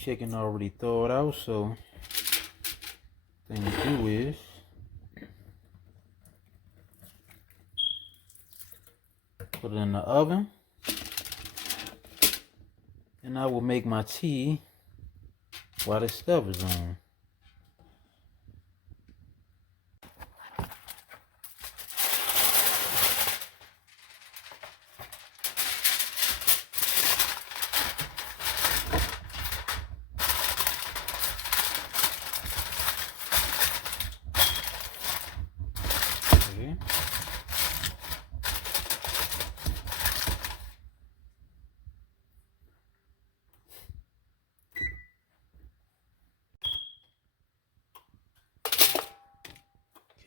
chicken already thawed out, so thing to do is put it in the oven, and I will make my tea while the stuff is on. Okay.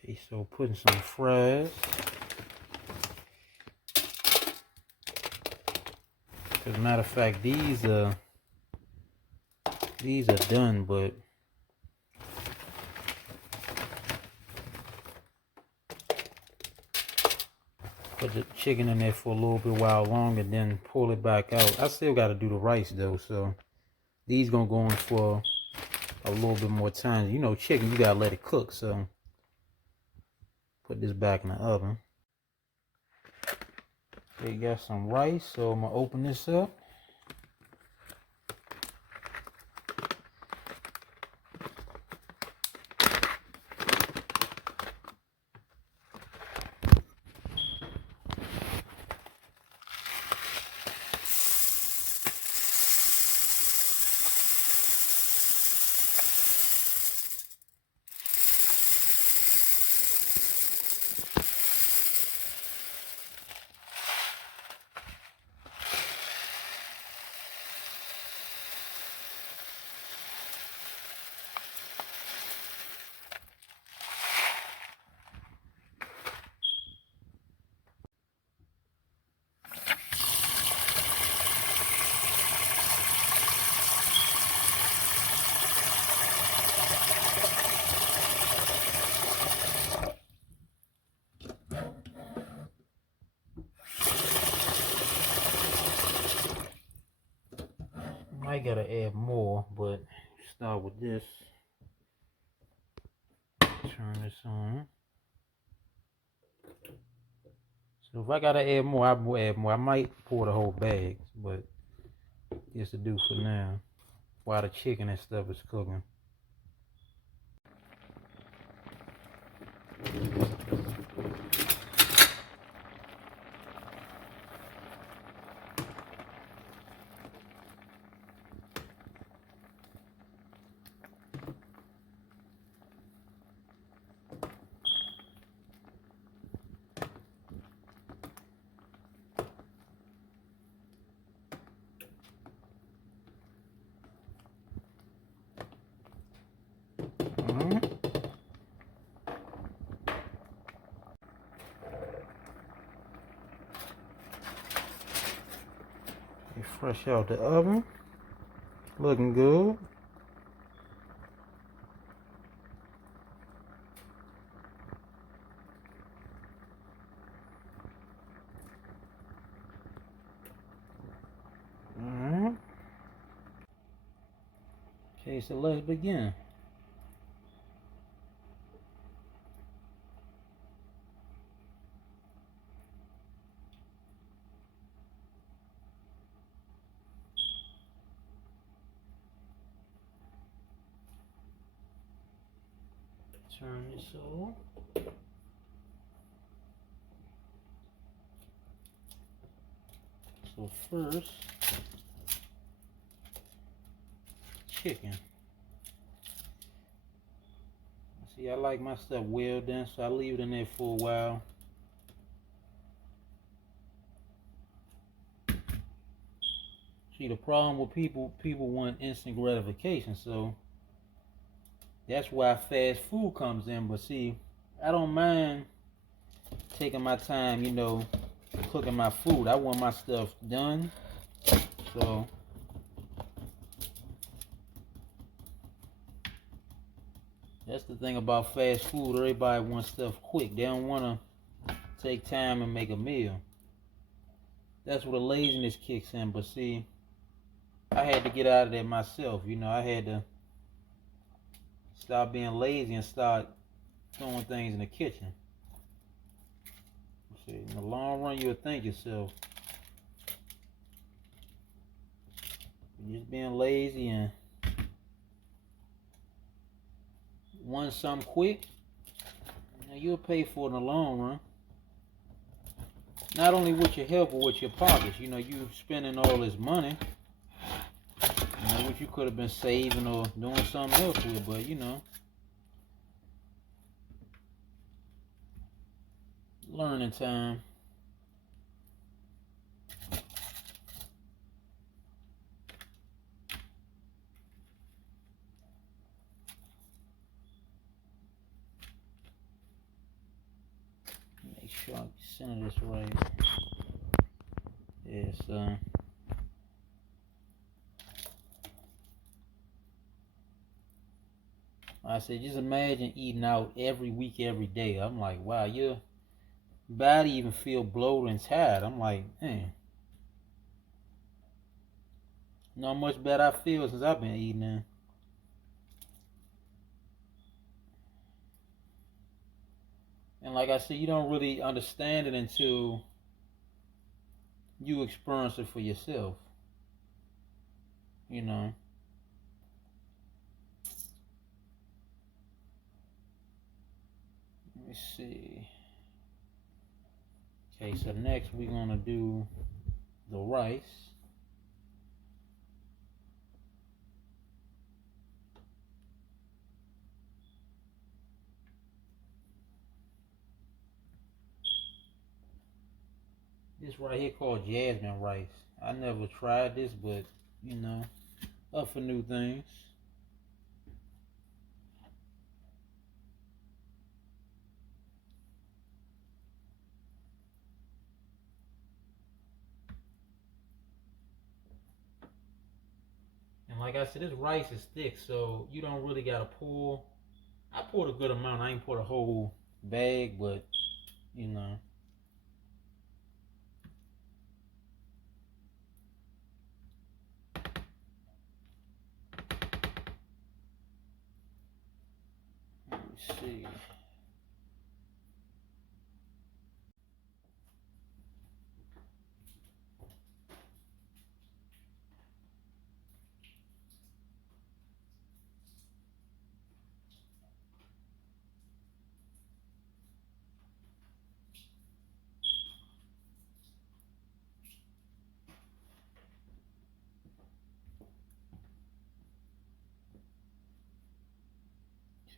Okay, so putting some fries. As a matter of fact, these are done, but put the chicken in there for a little bit while longer, then pull it back out. I still got to do the rice though, so these gonna go in for a little bit more time. You know, chicken, you gotta let it cook, so put this back in the oven. Okay, got some rice, so I'm gonna open this up. I gotta add more, but start with this. Turn this on. So if I gotta add more, I will add more. I might pour the whole bag, but just to do for now while the chicken and stuff is cooking. Fresh out the oven, looking good. Alright. Okay, so let's begin. Turn this over. So first, chicken. See, I like my stuff well done, so I leave it in there for a while. See, the problem with people want instant gratification, so that's why fast food comes in. But see, I don't mind taking my time, you know, cooking my food. I want my stuff done. So that's the thing about fast food. Everybody wants stuff quick. They don't want to take time and make a meal. That's where the laziness kicks in. But see, I had to get out of there myself. You know, I had to stop being lazy and start doing things in the kitchen. See, in the long run, you'll thank yourself. Just being lazy and wanting something quick, you know, you'll pay for it in the long run. Not only with your health, but with your pockets. You know, you spending all this money, you know, which you could have been saving or doing something else with, but you know, learning time. Make sure I center this right. Yes, I said, just imagine eating out every week, every day. I'm like, wow, your body even feel bloated and tired. I'm like, man, you know how much better I feel since I've been eating in. And like I said, you don't really understand it until you experience it for yourself. You know. Let me see. Okay, so next we're gonna do the rice. This right here called jasmine rice. I never tried this, but you know, up for new things. And like I said, this rice is thick, so you don't really gotta pour. I poured a good amount. I ain't poured a whole bag, but you know. Let me see.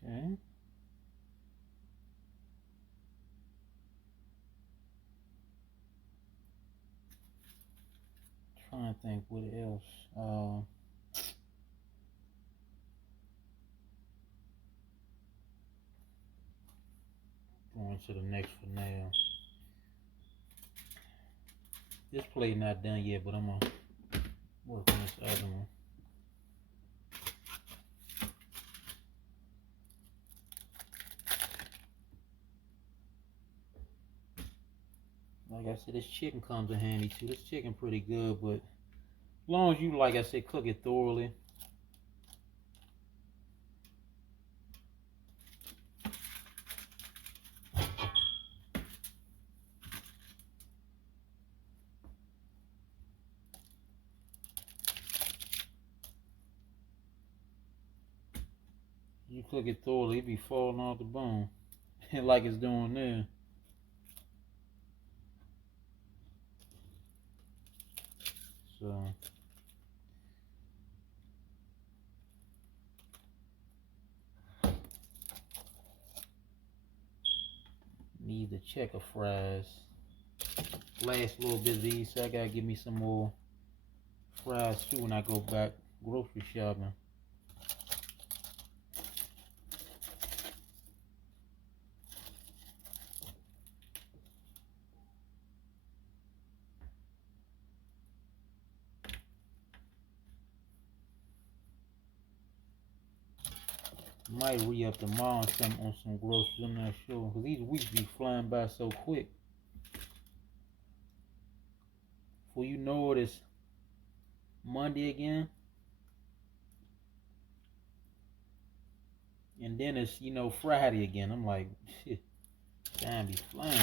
Okay. Trying to think what else. Going to the next for now. This plate not done yet, but I'm gonna work on this other one. Like I said, this chicken comes in handy too. This chicken pretty good, but as long as you, like I said, cook it thoroughly. You cook it thoroughly, it be falling off the bone. Like it's doing there. So need the checker fries. Last little bit of these, so I gotta give me some more fries too when I go back grocery shopping. Might re-up tomorrow on some groceries, I'm not sure. Cause these weeks be flying by so quick. Before you know it, it's Monday again. And then it's, Friday again. I'm like, shit, time be flying.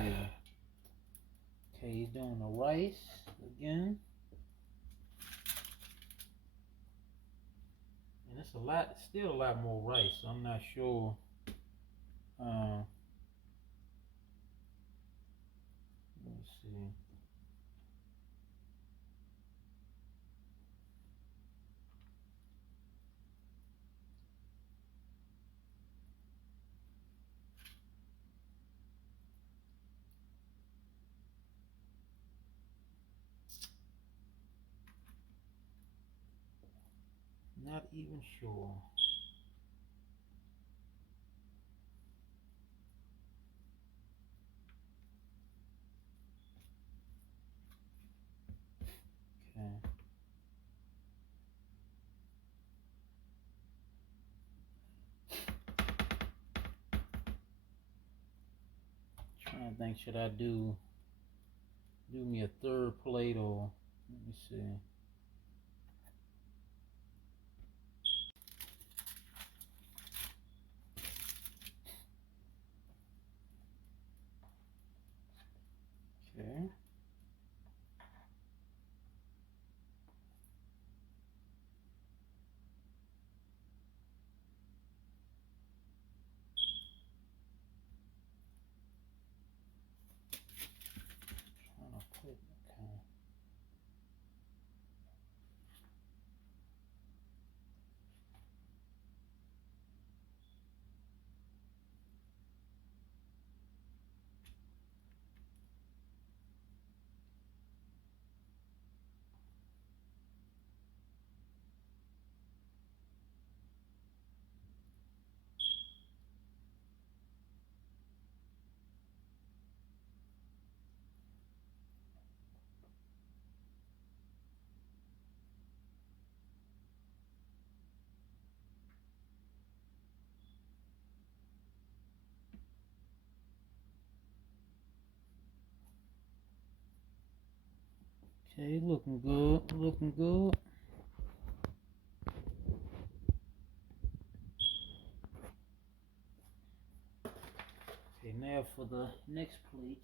Yeah. Okay, he's doing the rice again. And it's still a lot more rice. So I'm not sure. Let me see. Not even sure. Okay. Trying to think, should I do me a third plate, or let me see. Okay. Trying to put, okay. Okay, looking good, looking good. Okay, now for the next plate.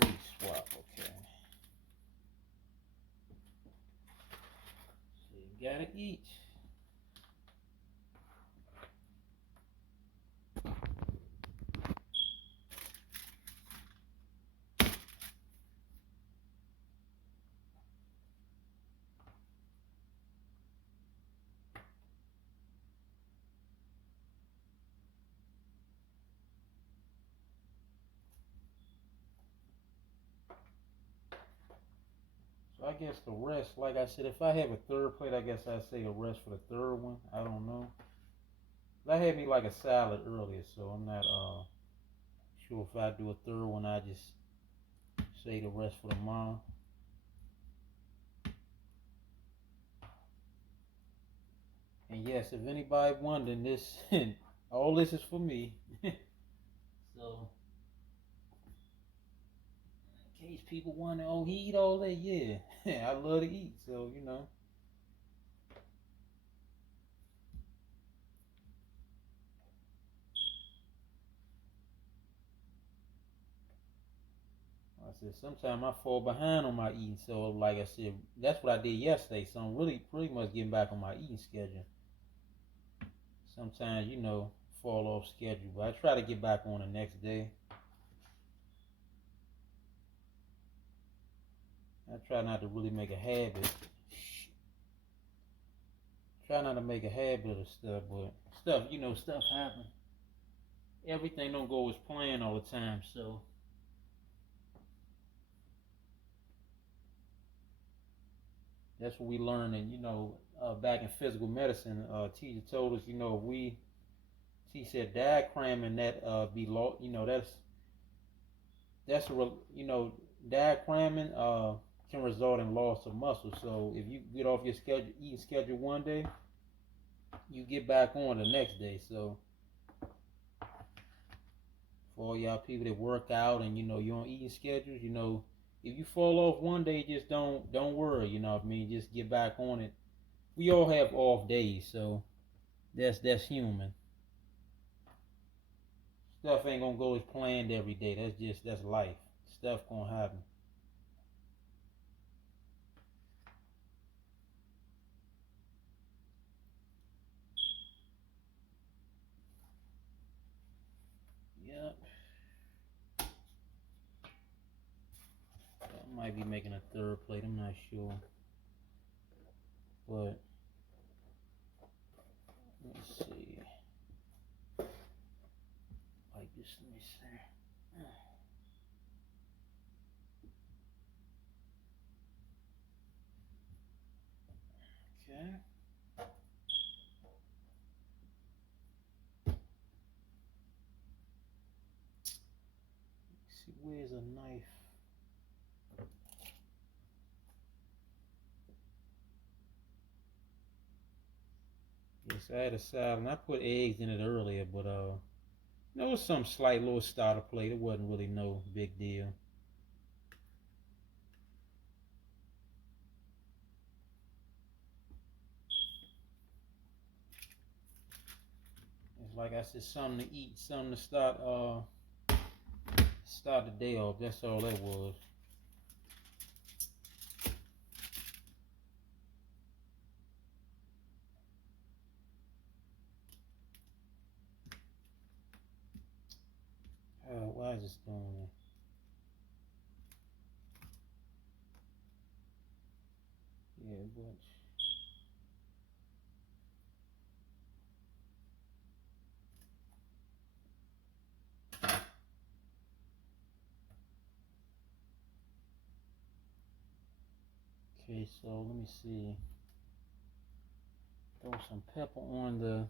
Plate swap, okay. So you gotta eat. So I guess the rest, like I said, if I have a third plate, I guess I'd say the rest for the third one. I don't know. I had me like a salad earlier, so I'm not sure if I do a third one, I just say the rest for tomorrow. And yes, if anybody wondering, this all this is for me. So in case people wonder, oh, he eat all that, yeah. I love to eat, so said sometimes I fall behind on my eating. So like I said, that's what I did yesterday. So I'm really pretty much getting back on my eating schedule. Sometimes, fall off schedule, but I try to get back on the next day. I try not to really make a habit. Try not to make a habit of stuff, but stuff happens. Everything don't go as planned all the time, so that's what we learned. And back in physical medicine, teacher told us, she said diagramming that be law. That's diagramming can result in loss of muscle. So if you get off your eating schedule one day, you get back on the next day. So for all y'all people that work out and you're on eating schedules, if you fall off one day, just don't worry. You know what I mean? Just get back on it. We all have off days, so that's human. Stuff ain't gonna go as planned every day. That's life. Stuff gonna happen. Yep. I might be making a third plate. I'm not sure, but let's see. Like this. Let me see. Okay. Let's see, where's a knife? Yes, I had a salad, and I put eggs in it earlier, but it was some slight little starter plate. It wasn't really no big deal. It's like I said, something to eat, something to start the day off. That's all that was. Why is this doing that? Yeah, but okay. So let me see. Throw some pepper on the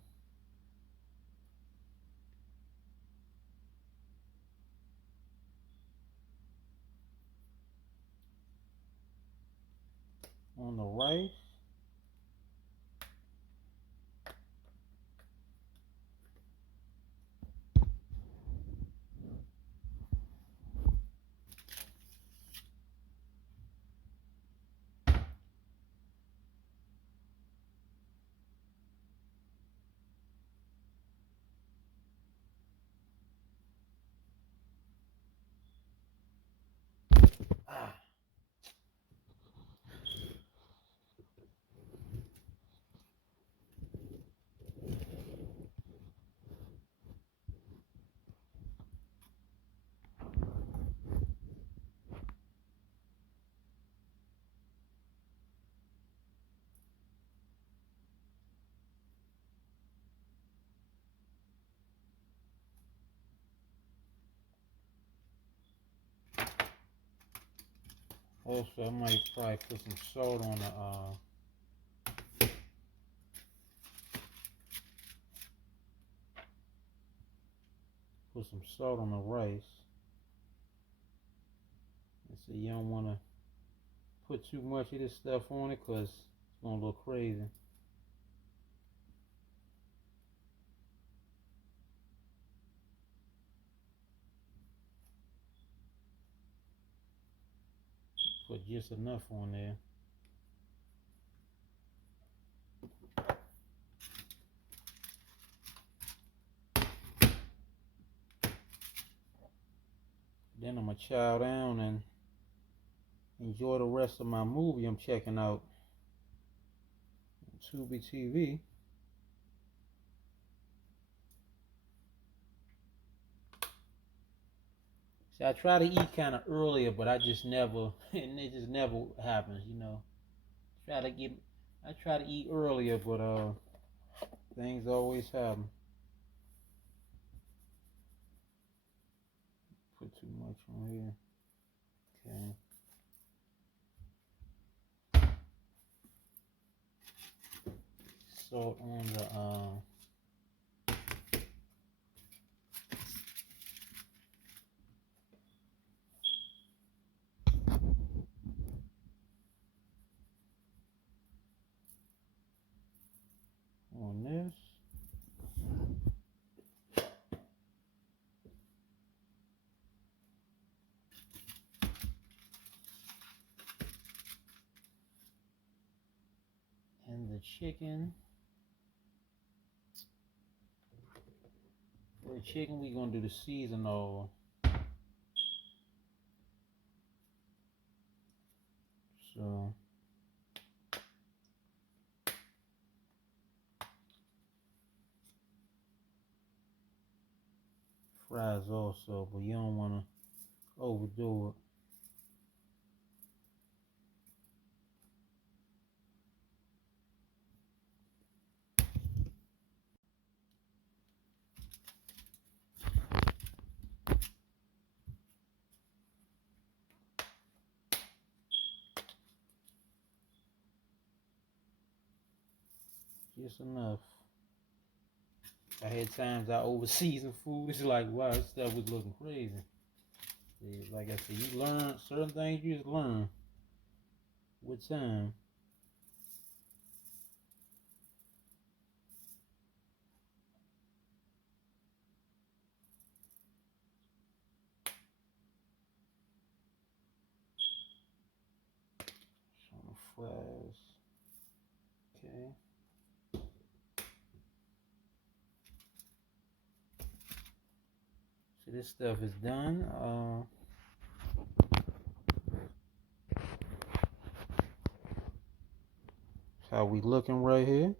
rice. Ah. Also, I might probably put some salt on the rice. And so you don't want to put too much of this stuff on it because it's gonna look crazy. Put just enough on there. Then I'm gonna chow down and enjoy the rest of my movie I'm checking out on Tubi TV. See, I try to eat kind of earlier, but I just never, and it just never happens, you know. Try to get, I try to eat earlier, but things always happen. Put too much on here. Okay. Salt on the on this. And the chicken. For the chicken, we're gonna do the seasonal. So fries also, but you don't wanna overdo it. Just enough. I had times I over season food. It's like, wow, this stuff was looking crazy. Like I said, you learn certain things. You just learn with time. On the fries. Okay. So this stuff is done. How we looking right here?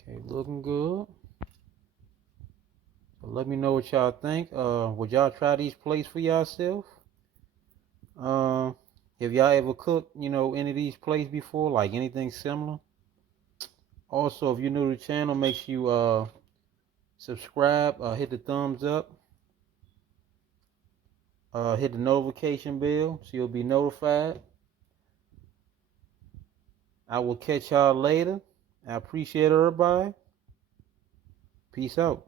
Okay, looking good. So let me know what y'all think. Would y'all try these plates for yourself? Have y'all ever cooked, any of these plates before? Like anything similar? Also, if you're new to the channel, make sure you subscribe, hit the thumbs up, hit the notification bell so you'll be notified. I will catch y'all later. I appreciate everybody. Peace out.